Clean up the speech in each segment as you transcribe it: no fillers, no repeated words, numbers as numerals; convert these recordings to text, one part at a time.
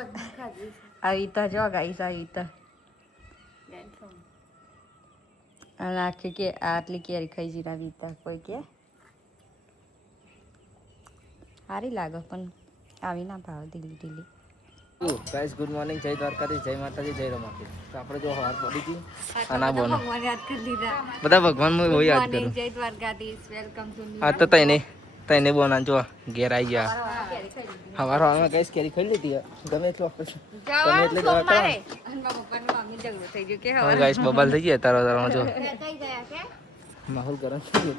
આવી તો જો ગાઈસ આવી તો અને આખી કે આટલી કેરી ખાઈ જઈ આવી તો કોઈ કે સારી લાગે પણ આવી ના ભાવે ઢીલી ઢીલી. ગાઈસ ગુડ મોર્નિંગ, જય દ્વારકાધીશ, જય માતાજી, જય રમાપીર. તો આપણે જો હવાર પડી ગઈ અને આ બોનો બધા ભગવાન હું બહુ યાદ કરું. જય દ્વારકાધીશ, વેલકમ ટુ હા તો તઈને બોના જો ઘેર આવી ગયા હવારમાં ગાઈસ કેરી ખાઈ લીધી ગમે એટલું ઓપરેશન ગમે એટલે દવા કરાવો. હવે ગાઈસ બબાલ થઈ ગયા તારા જો માહોલ ગરમ થઈ ગયો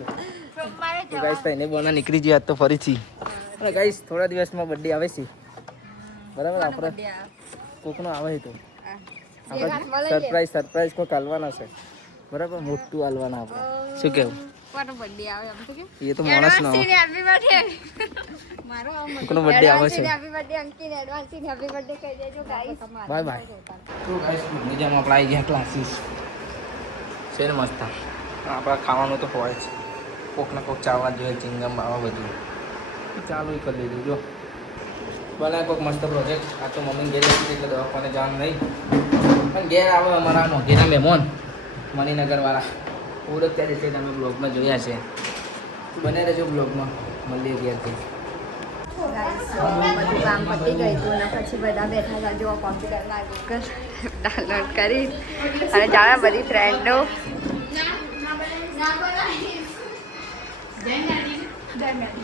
તો ગાઈસ તઈને બોના નીકળી ગયા તો ફરીથી. અને ગાઈસ થોડા દિવસમાં બર્થડે આવે છે બરાબર. આપણે કોકનો આવે તો આપણે સરપ્રાઈઝ કોક હાલવાના છે બરાબર, મોટું હાલવાના આપણે. શું કેવું? એ તો માણસ ના કોનો બર્થડે આવે છે. Bye bye. તો ગાઈસ મજામાં આપણે આવી ગયા ક્લાસીસ છે ને મસ્ત. આપણે ખાવાનું તો હોય જ, કોક ને કોક ચાવવા જોઈએ, ચિંગમ બાવા બધું ચાલુ કરી દીધું. જો બનાવે કોઈક મસ્ત પ્રોજેક્ટ. આ તો મમ્મી ઘેર હતી એટલે દવાખાને જવાનું નહીં, પણ ઘેર આવે અમારા મોઘેના મહેમાન મણિનગરવાળા ઓળખતા જશે, તમે બ્લોગમાં જોયા છે. બને રહેજો બ્લોગમાં, મળીએ ઘેરથી. બધું કામ પતી ગયું હતું અને પછી બધા બેઠા હતા જો કોમ્પ્યુટરમાં ડાઉનલોડ કરી અને જાણે બધી ફ્રેન્ડો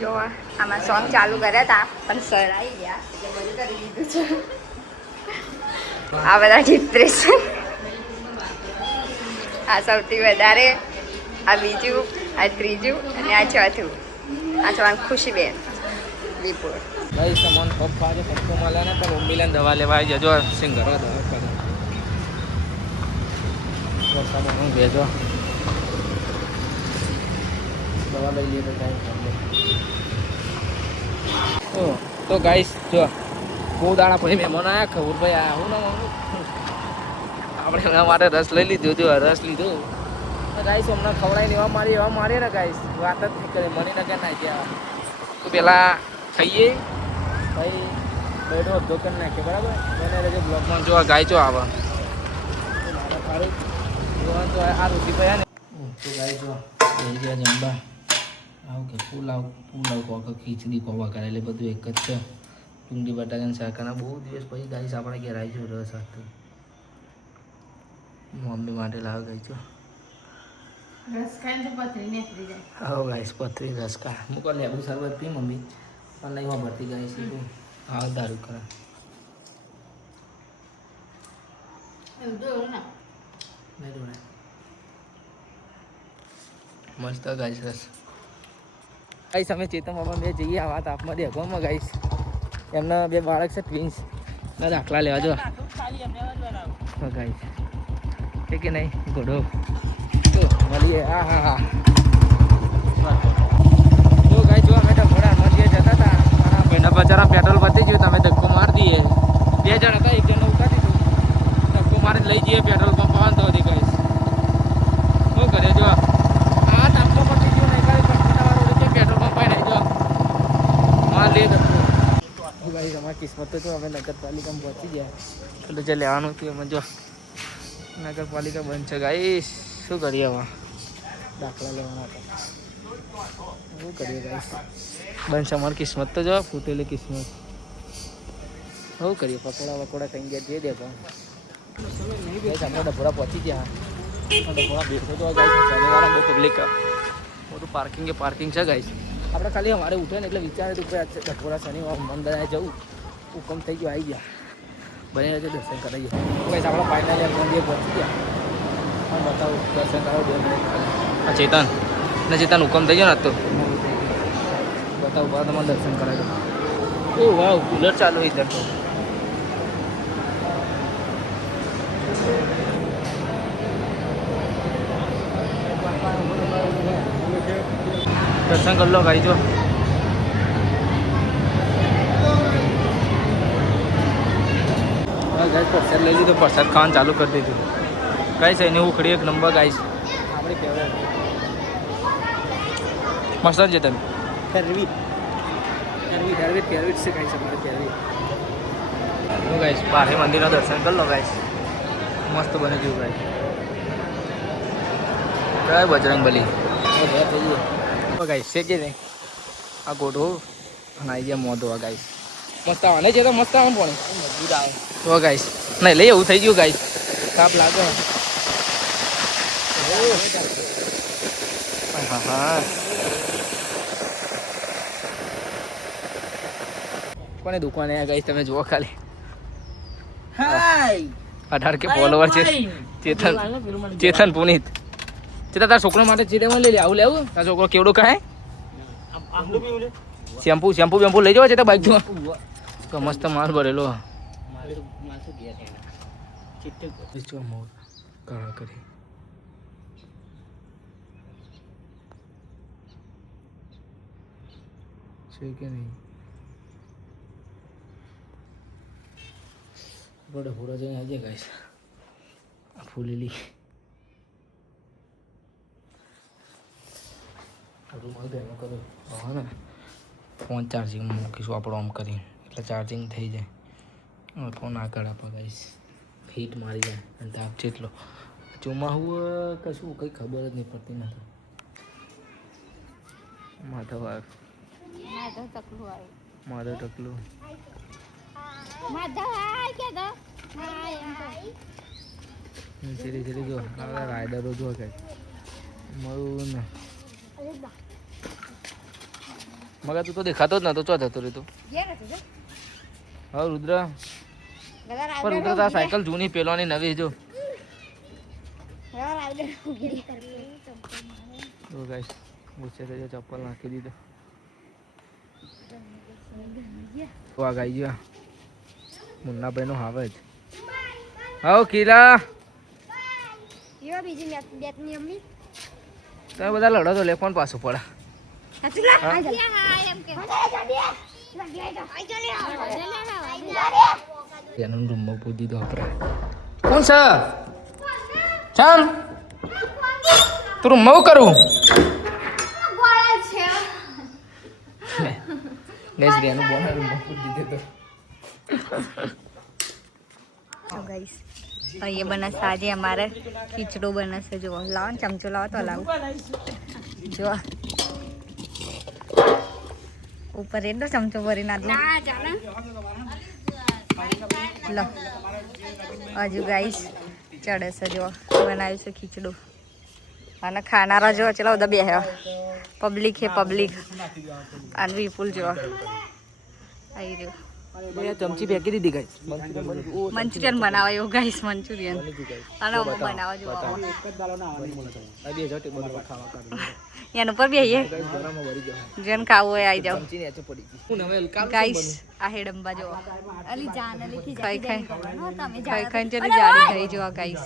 જો આમાં સોંગ ચાલુ કર્યા હતા પણ સર આવી ગયા એટલે બધું કરી દીધું છે. આ બધા ડિપ્રેશન, આ સૌથી વધારે, આ બીજું, આ ત્રીજું અને આ ચોથું. આ ચોથું ખુશીબેન વિપુર. ભાઈ સામાન પપ્પા જે પપ્પો મળે ને પણ મમ્મી લઈને દવા લેવા આવી જજો સિંગર દવા કરે વરસાદમાં ભેજો દવા લઈ લઈએ તો ટાઈમ તો ગાઈસ જો બહુ દાડા પછી મહેમાન આવ્યા. ખબર ભાઈ આ હું ના મમ્મી આપણે એના માટે રસ લઈ લીધું. જો રસ લીધું તો ગાઈસ હમણાં ખવડાવીને એવા મારીએ ને ગાઈસ વાત જ નહીં કરે. મણિનગર ના ગયા તો પેલા ખાઈએ ભાઈ બેડો અડધો કરી નાખીએ બરાબર. એને રજે બ્લોગમાં જો ગાય ચો આવે મારા સારું જોવાનું તો આ રોટી પડ્યા ને તો ગાય જો લઈ ગયા જમવા આવું કે પુલાવ કોક ખીચડી કોવા કરે એટલે બધું એક જ છે. ડુંગળી બટાકાના શાકના બહુ દિવસ પછી ગાઈસ આપણે ઘેર આવી છું રસ હતું મમ્મી માટે લાવ ગઈ છું રસ ખાઈને તો પથરી નીકળી જાય. હા ગાઈસ પથરી રસ ખા મૂકો લેબુ શરબત પી મમ્મી પણ નહીં ભરતી ગાઈસ તું હા દારૂ કરે મસ્ત ગાઈસ રસ. ગાઈસ અમે ચેતન બાબા બે જઈએ આ વાત આપમાં દેખવામાં ગાઈસ એમના બે બાળક છે ટ્વિન્સ ના દાખલા લેવા જો ગાઈસ કે નહીં ઘોડો તો મળીએ. હા હા હા તો ગાઈસ જો અમે તો ઘોડા મળીએ જતા હતા મારા ભાઈના બચારા પેટ્રોલ પતી ગયું તમે ધક્કો મારી દઈએ. બે જણ હતા એક જણને ઉઠાડી દીધું ધક્કો મારી લઈ જઈએ પેટ્રોલ પંપ આવવાનું તો હતી ગાઈસ શું કરે જો આ તાપલો પતી ગયો નહીં ગાડી પટપટાવાળો કે પેટ્રોલ પંપ આવી નહીં જો માં લે ધક્કો ગાઈસ અમારી કિસ્મત તો અમે નગરપાલિકામાં પહોંચી ગયા એટલે જે લેવાનું હતું એમાં જો નગરપાલિકા બંધ છે ગાઈસ. શું કરીએ હવે દાખલા લેવાના હતા શું કરીએ ગાઈસ બંધ છે અમારી કિસ્મત તો જો ફૂટેલી કિસ્મત. શું કરીએ પકોડા વકોડા ખાઈ ગયા જે દેખો ગાઈસ આપણે ડભોડા પહોંચી ગયા. ડભોડા બેઠો તો ગાઈસ શનિવારે બહુ પબ્લિક મોટું પાર્કિંગ છે ગાઈસ. આપણે ખાલી અમારે ઉઠે ને એટલે વિચારે હતું કે ડભોડા શનિવાર મંદિરે જવું હુકમ થઈ ગયો આવી ગયા બને રહેજો દર્શન કરાવીએ. ગાઈસ આપણે ફાઇનલી મંદિર પહોંચી ગયા પણ બતાવું દર્શન કરાવો 2 મિનિટ ખાલી. ચેતન હુકમ થઈ ગયો ને તો બતાવું બરાબર તમારે દર્શન કરાવી દો. ઓ વાવ કુલર ચાલુ ઇધર તો દર્શન કરી લો ગાઈ જો ગાઈસ પ્રસાદ લઈ લીધો. પ્રસાદ ખાવાનું ચાલુ કરી દીધું ગાઈસ. એની ઉખડી એક નંબર ગાઈસ આપણી ફેવરેટ મસ્ત છે. તમે ફેરવી છે ગાઈસ અમારી ફેરવી તો ગાઈસ બારે મંદિરના દર્શન કરી લો ગાઈસ. મસ્ત બની ગયું ગાઈસ. જય બજરંગબલી. તો ગાઈસ છે કે નહીં આ ગોઠો અને આવી ગયા મોઢો ગાઈસ. મસ્ત આવે નહીં છે તો મસ્ત આવે પણ મજબૂત આવે તો ગાઈસ. નહીં લઈ એવું થઈ ગયું ગાઈસ. તાપ લાગે. હા હા કોને દુકાને આ ગાઈસ તમે જુઓ ખાલી. 18K ફોલોવર છે. ચેતન પુનિત ચેતા તારા છોકરા માટે ચીડેમાં લઈ લે. આવું લેવું તારા છોકરો કેવડો કહે શેમ્પુ બેમ્પુ લઈ જવા છે બાઈક તો મસ્ત માલ ભરેલો કાળા કરી છે કે નહીં આપણે પૂરા જઈને આજે ગાઈસ ફૂલેલી રૂમાલ ભેગો કરો હા ને ફોન ચાર્જિંગ મૂકીશું આપણો આમ કરીને એટલે ચાર્જિંગ થઈ જાય ફોન આગળ આપો ગાઈસ ફીટ મારી જાય અને તાપ જેટલો ચોમાહું કશું કંઈ ખબર જ નહીં પડતી નથી માધવ ટકલું સીધી જો રાઈડરો જો કઈ મળું ને મગર તું તો દેખાતો જ નતો ચો જતો રહ્યો તું હા રુદ્ર પણ રુદ્ર તાર સાયકલ જૂની પેલોની નવી જો તો ગાઈસ ગુસ્સે થઈ જાય ચપ્પલ નાખી દીધો તો આ ગાઈ ગયો મુન્નાભાઈ નો હાવે જ હાઉ કિલા તમે બધા લડો તો લે કોણ પાછું પડે એનું રૂમમાં પૂછી દીધો આપણે કોણ છે ચાલ તું રૂમમાં કરું ગેસ રેનું બોના રૂમમાં પૂછી દીધો તો ગાઈસ ये बना साजे हमारे खींचड़ो बना से जो लाओ चमचो लाओ तो लाओ जो ऊपर एक दो चमचो भरी ना दो लो हजू गाइस चढ़े से जो बनायु से खींचड़ो અને ખાનારા જો ચલો બધા બે પબ્લિક હે પબ્લિક અને વિપુલ જો આવી રહ્યો ચમચી ફેંકી દીધી ગાઈસ મંચુરિયન બનાવો એવું ગાઈસ મંચુરિયન અને બનાવો જો એનું પર બેહીએ જેન ખાવું હોય આવી જાવ ગાઈસ આ હેડંબા જો અલી જાન લખી જાય ખાઈ ખાઈ ચલી જાડી થઈ જો ગાઈસ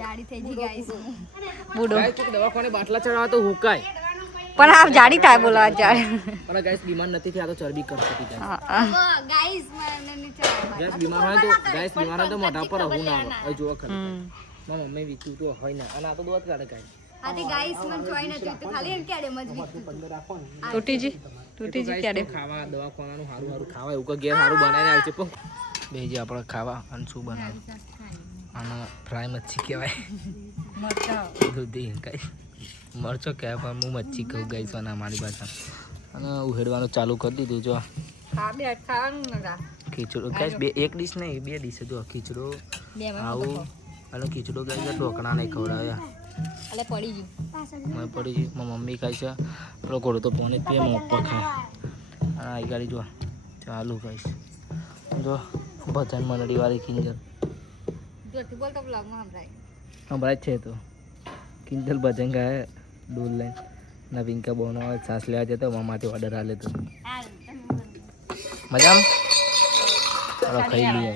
જાડી થઈ ગઈ ગાઈસ બુડો ગાઈસ તું દવાખાને બાટલા ચડાવવા તો હુકાય પણ આ જાડી થાય બોલવા જાય અને ગાઈસ બીમાર નથી થયા તો ચરબી કરતી હતી ગાઈસ મને નીચે ગાઈસ બીમાર હોય તો મોઢા પર હું ના આવે જો ખરી મારા મમ્મી વીતું તો હોય ના અને આ તો દોત કાઢે ગાઈસ આથી ગાઈસ મને જોઈ નથી તો ખાલી એમ કેડે મજબૂત તૂટીજી કેડે ખાવા દવાખાનાનું હારું હારું ખાવા એવું કે ઘેર હારું બનાવીને આવે છે પણ બેજી આપણે ખાવા અને શું બનાવે આનો ફ્રાય મચ્છી કહેવાય મરચા દૂધી કઈ મરચો કહેવાય પણ હું મચ્છી કહું ગઈ છું મારી પાસે અને ઉહેડવાનું ચાલુ કરી દીધું જો ખીચડો ગાઈસ એક ડીશ નહીં બે ડીશ જો ખીચડો આવું અને ખીચડો ગાઈસ ઢોકળા નહીં ખવડાવ્યા પડી ગયું મારી મમ્મી ખાય છે પેલો ઘોડો તો પોને પીએ પપ્પા ખાય અને આ ગાડી જો ચાલુ ગાઈસ જો ભજન મંડળી વાળી કિંજલ સંભળાય છે તો કિંજલ ભજન ગાય ડોલ લઈને નવીન કા બોનો સાસ લેવા જતો મામાથી ઓર્ડર આલે તો મજામાં ખાઈ લઈએ